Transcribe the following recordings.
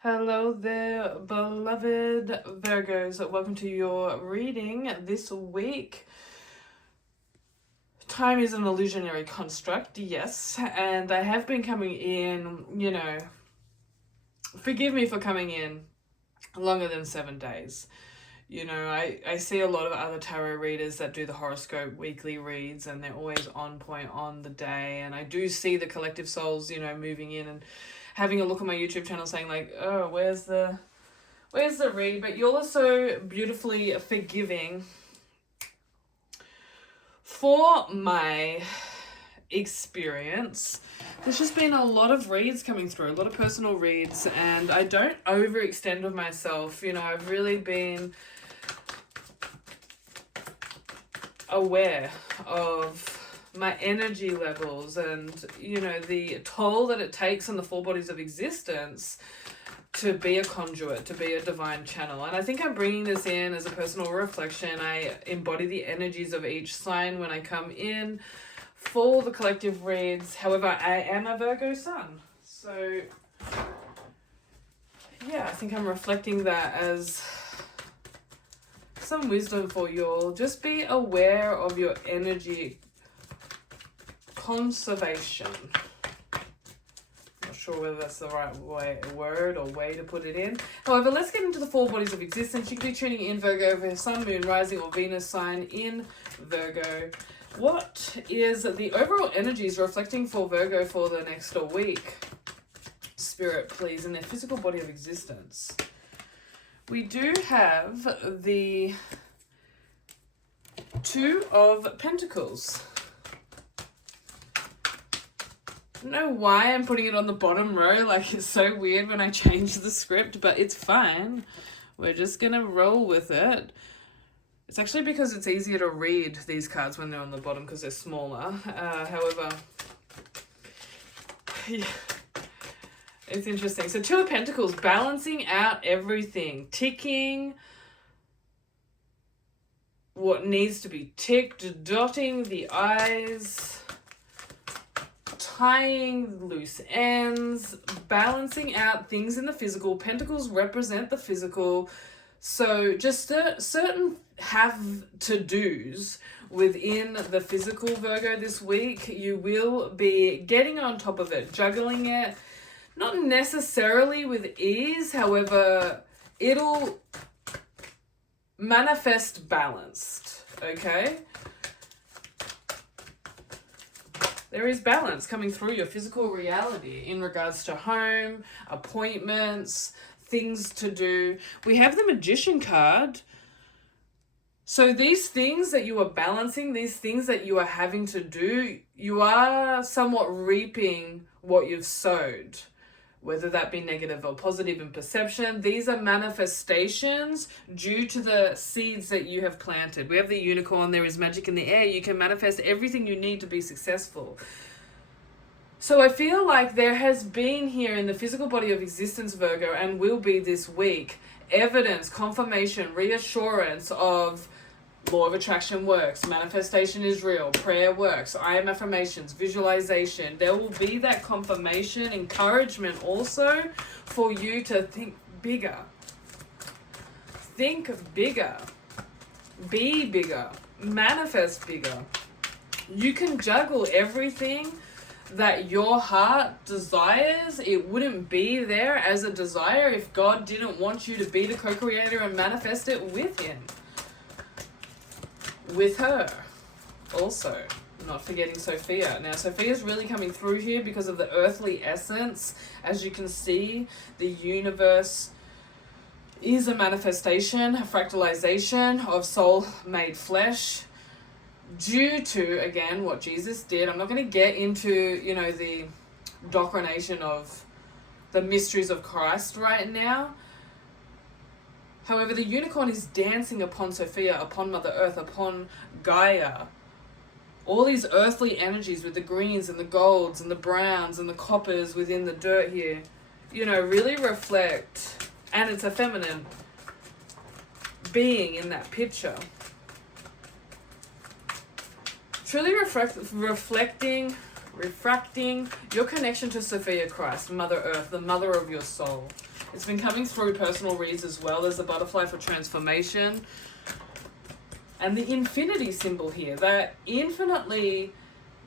Hello there, beloved Virgos. Welcome to your reading this week. Time is an illusionary construct, yes, and I have been coming in, forgive me for coming in longer than 7 days. I see a lot of other tarot readers that do the horoscope weekly reads and they're always on point on the day. And I do see the collective souls, moving in and having a look at my YouTube channel saying like, oh, where's the read? But you're also beautifully forgiving for my experience. There's just been a lot of reads coming through, a lot of personal reads, and I don't overextend with myself. I've really been aware of my energy levels and the toll that it takes on the four bodies of existence to be a conduit, to be a divine channel. And I think I'm bringing this in as a personal reflection. I embody the energies of each sign when I come in for the collective reads. However, I am a Virgo sun, so yeah, I think I'm reflecting that as some wisdom for you all. Just be aware of your energy conservation. Not sure whether that's the right word or way to put it in. However, let's get into the four bodies of existence. You could be tuning in, Virgo, for Sun, Moon, Rising, or Venus sign in Virgo. What is the overall energies reflecting for Virgo for the next week? Spirit, please, in their physical body of existence. We do have the Two of Pentacles. I don't know why I'm putting it on the bottom row, like it's so weird when I change the script, but it's fine. We're just gonna roll with it. It's actually because it's easier to read these cards when they're on the bottom because they're smaller. However, yeah. It's interesting. So Two of Pentacles, balancing out everything, ticking what needs to be ticked, dotting the I's, tying loose ends, balancing out things in the physical. Pentacles represent the physical. So just certain have-to-dos within the physical, Virgo, this week. You will be getting on top of it, juggling it. Not necessarily with ease, however, it'll manifest balanced, okay? There is balance coming through your physical reality in regards to home, appointments, things to do. We have the Magician card. So these things that you are balancing, these things that you are having to do, you are somewhat reaping what you've sowed. Whether that be negative or positive in perception, these are manifestations due to the seeds that you have planted. We have the unicorn, there is magic in the air. You can manifest everything you need to be successful. So I feel like there has been here in the physical body of existence, Virgo, and will be this week, evidence, confirmation, reassurance of law of attraction works, manifestation is real, prayer works, I am affirmations, visualization. There will be that confirmation, encouragement also for you to think bigger. Think bigger. Be bigger. Manifest bigger. You can juggle everything that your heart desires. It wouldn't be there as a desire if God didn't want you to be the co-creator and manifest it with him. With her also, not forgetting Sophia. Now Sophia's really coming through here because of the earthly essence. As you can see, the universe is a manifestation, a fractalization of soul made flesh due to, again, what Jesus did. I'm not going to get into the doctrination of the mysteries of Christ right now. However, the unicorn is dancing upon Sophia, upon Mother Earth, upon Gaia. All these earthly energies with the greens and the golds and the browns and the coppers within the dirt here, really reflect, and it's a feminine being in that picture. Truly refracting your connection to Sophia Christ, Mother Earth, the mother of your soul. It's been coming through personal reads as well. There's a butterfly for transformation. And the infinity symbol here, that infinitely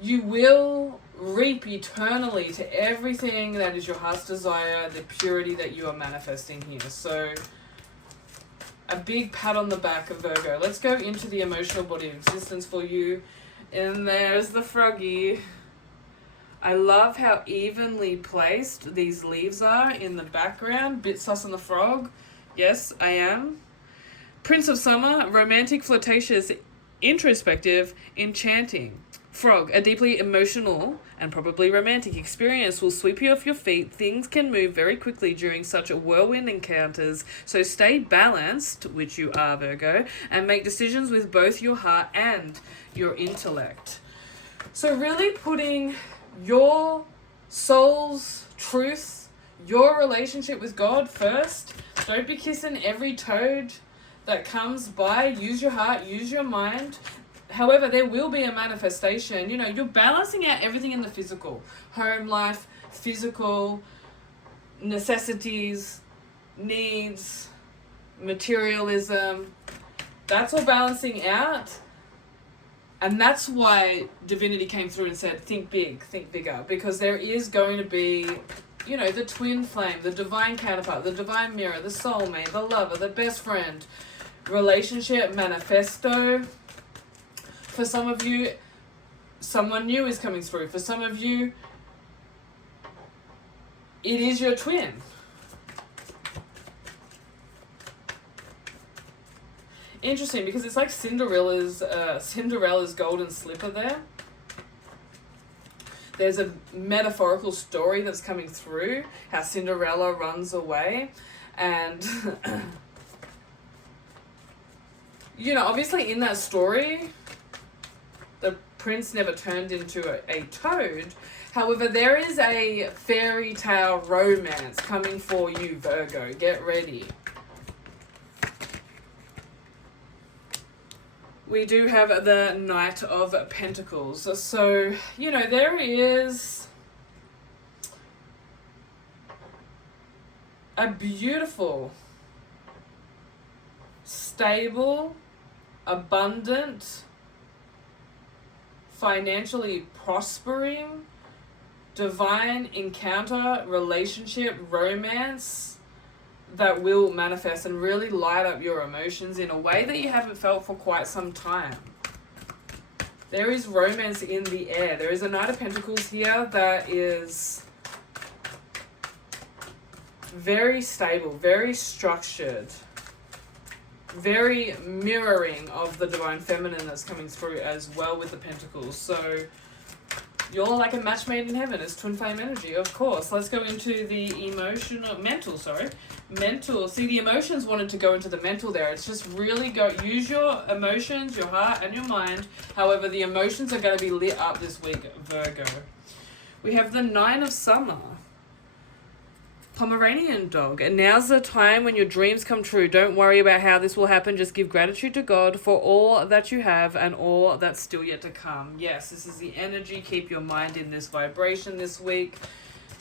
you will reap eternally to everything that is your heart's desire, the purity that you are manifesting here. So a big pat on the back of Virgo. Let's go into the emotional body of existence for you. And there's the froggy. I love how evenly placed these leaves are in the background. Bit sus on the frog. Yes, I am. Prince of Summer, romantic, flirtatious, introspective, enchanting. Frog, a deeply emotional and probably romantic experience will sweep you off your feet. Things can move very quickly during such whirlwind encounters, so stay balanced, which you are, Virgo, and make decisions with both your heart and your intellect. So really putting your soul's truth, your relationship with God first. Don't be kissing every toad that comes by. Use your heart, use your mind. However, there will be a manifestation. You know, you're balancing out everything in the physical. Home life, physical, necessities, needs, materialism. That's all balancing out. And that's why divinity came through and said, think big, think bigger. Because there is going to be, you know, the twin flame, the divine counterpart, the divine mirror, the soulmate, the lover, the best friend, relationship manifesto. For some of you, someone new is coming through. For some of you, it is your twin. Interesting, because it's like Cinderella's golden slipper there. There's a metaphorical story that's coming through, how Cinderella runs away. And, you know, obviously in that story, the prince never turned into a toad. However, there is a fairy tale romance coming for you, Virgo. Get ready. We do have the Knight of Pentacles. So, you know, there is a beautiful, stable, abundant, financially prospering, divine encounter, relationship, romance that will manifest and really light up your emotions in a way that you haven't felt for quite some time. There is romance in the air. There is a Knight of Pentacles here that is very stable, very structured, very mirroring of the divine feminine that's coming through as well with the Pentacles. So you're like a match made in heaven. It's twin flame energy, of course. Let's go into the mental. See, the emotions wanted to go into the mental there. It's just really use your emotions, your heart, and your mind. However, the emotions are going to be lit up this week, Virgo. We have the Nine of Summer. Pomeranian dog. And now's the time when your dreams come true. Don't worry about how this will happen. Just give gratitude to God for all that you have and all that's still yet to come. Yes, this is the energy. Keep your mind in this vibration this week.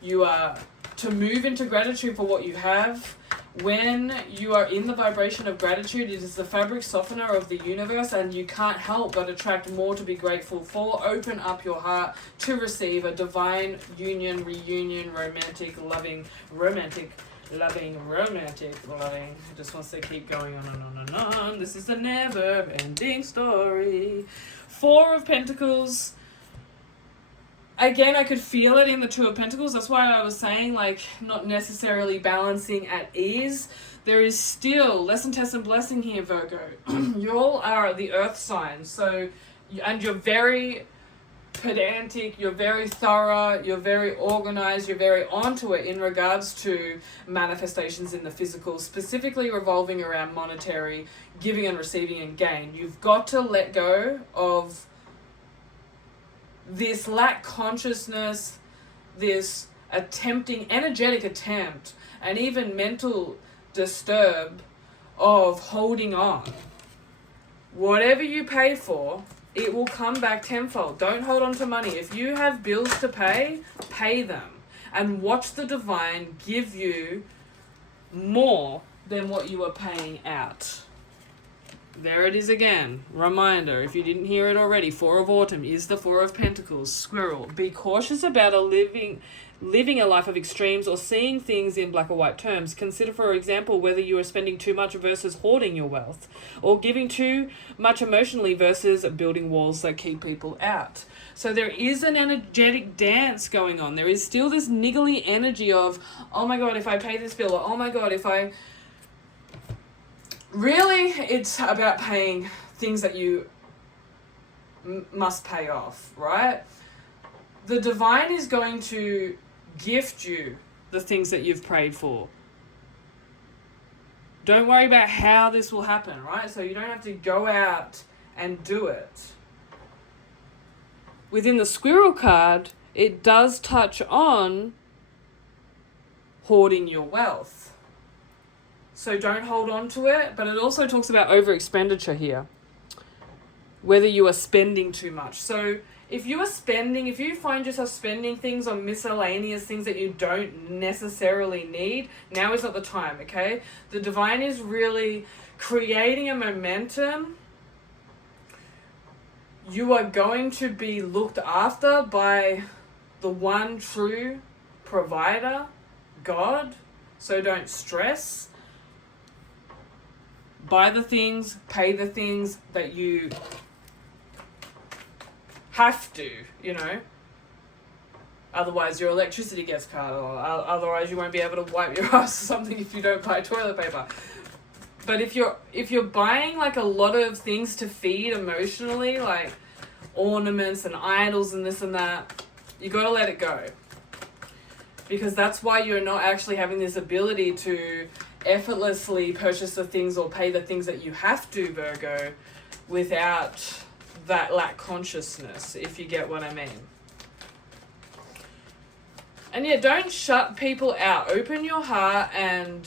You are to move into gratitude for what you have. When you are in the vibration of gratitude, it is the fabric softener of the universe, and you can't help but attract more to be grateful for. Open up your heart to receive a divine union, reunion, romantic, loving. It just wants to keep going on and on and on. This is a never-ending story. Four of Pentacles. Again, I could feel it in the Two of Pentacles. That's why I was saying, like, not necessarily balancing at ease. There is still lesson, test, and blessing here, Virgo. You all are the earth signs. So, and you're very pedantic, you're very thorough, you're very organized, you're very onto it in regards to manifestations in the physical, specifically revolving around monetary, giving and receiving and gain. You've got to let go of this lack consciousness, this energetic attempt, and even mental disturb of holding on. Whatever you pay for, it will come back tenfold. Don't hold on to money. If you have bills to pay, pay them. And watch the divine give you more than what you are paying out. There it is again. Reminder, if you didn't hear it already, Four of Autumn is the Four of Pentacles, squirrel. Be cautious about living a life of extremes or seeing things in black or white terms. Consider, for example, whether you are spending too much versus hoarding your wealth, or giving too much emotionally versus building walls that keep people out. So there is an energetic dance going on. There is still this niggly energy of, oh my God, if I pay this bill, or oh my God, if I... Really, it's about paying things that you must pay off, right? The divine is going to gift you the things that you've prayed for. Don't worry about how this will happen, right? So you don't have to go out and do it. Within the squirrel card, it does touch on hoarding your wealth. So don't hold on to it, but it also talks about over expenditure here. Whether you are spending too much. So if you find yourself spending things on miscellaneous things that you don't necessarily need, now is not the time, okay? The divine is really creating a momentum. You are going to be looked after by the one true provider, God. So don't stress. Buy the things, pay the things that you have to, Otherwise your electricity gets cut, or otherwise you won't be able to wipe your ass or something if you don't buy toilet paper. But if you're buying like a lot of things to feed emotionally, like ornaments and idols and this and that, you got to let it go. Because that's why you're not actually having this ability to effortlessly purchase the things or pay the things that you have to, Virgo, without that lack consciousness, if you get what I mean. And yeah, don't shut people out. Open your heart and,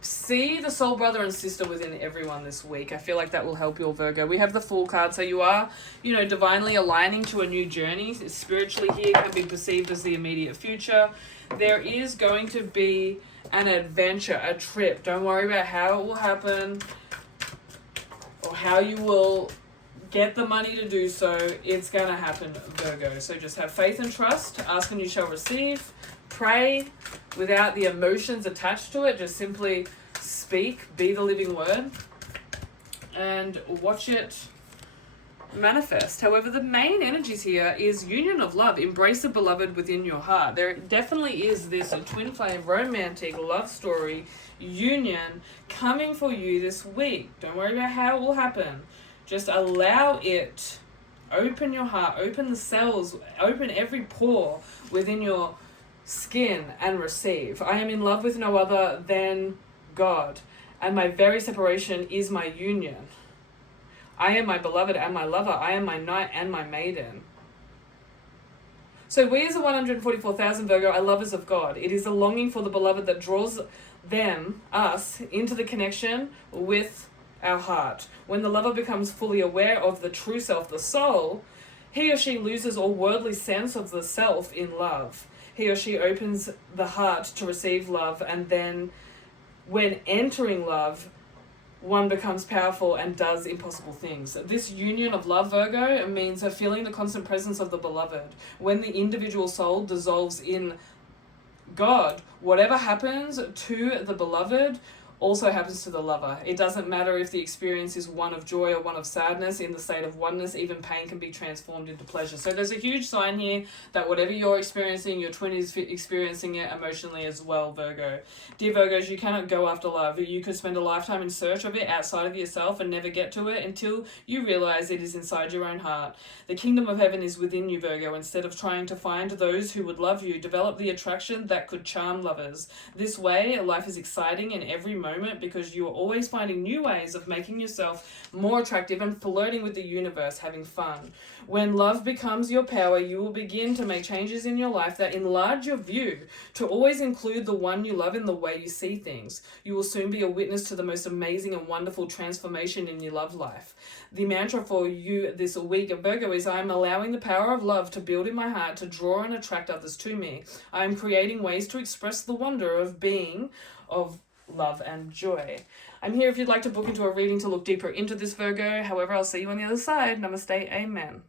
see the soul brother and sister within everyone this week. I feel like that will help your Virgo. We have the Fool card, so you are, divinely aligning to a new journey. Spiritually here can be perceived as the immediate future. There is going to be an adventure, a trip. Don't worry about how it will happen or how you will get the money to do so. It's going to happen, Virgo. So just have faith and trust. Ask and you shall receive. Pray without the emotions attached to it. Just simply speak. Be the living word. And watch it manifest. However, the main energies here is union of love. Embrace the beloved within your heart. There definitely is this twin flame romantic love story union coming for you this week. Don't worry about how it will happen. Just allow it. Open your heart, open the cells, open every pore within your skin and receive. I am in love with no other than God, and my very separation is my union. I am my beloved and my lover. I am my knight and my maiden. So we as a 144,000 Virgo are lovers of God. It is a longing for the beloved that draws us, into the connection with our heart. When the lover becomes fully aware of the true self, the soul, he or she loses all worldly sense of the self in love. He or she opens the heart to receive love, and then when entering love, one becomes powerful and does impossible things. This union of love, Virgo, means feeling the constant presence of the beloved. When the individual soul dissolves in God, whatever happens to the beloved also happens to the lover. It doesn't matter if the experience is one of joy or one of sadness. In the state of oneness, even pain can be transformed into pleasure. So there's a huge sign here that whatever you're experiencing, your twin is experiencing it emotionally as well, Virgo. Dear Virgos, you cannot go after love. You could spend a lifetime in search of it outside of yourself and never get to it until you realize it is inside your own heart. The kingdom of heaven is within you, Virgo. Instead of trying to find those who would love you, develop the attraction that could charm lovers. This way, life is exciting in every moment because you are always finding new ways of making yourself more attractive and flirting with the universe, having fun. When love becomes your power, you will begin to make changes in your life that enlarge your view to always include the one you love in the way you see things. You will soon be a witness to the most amazing and wonderful transformation in your love life. The mantra for you this week, Virgo, is I am allowing the power of love to build in my heart to draw and attract others to me. I am creating ways to express the wonder of being, of love, and joy. I'm here if you'd like to book into a reading to look deeper into this, Virgo. However, I'll see you on the other side. Namaste. Amen.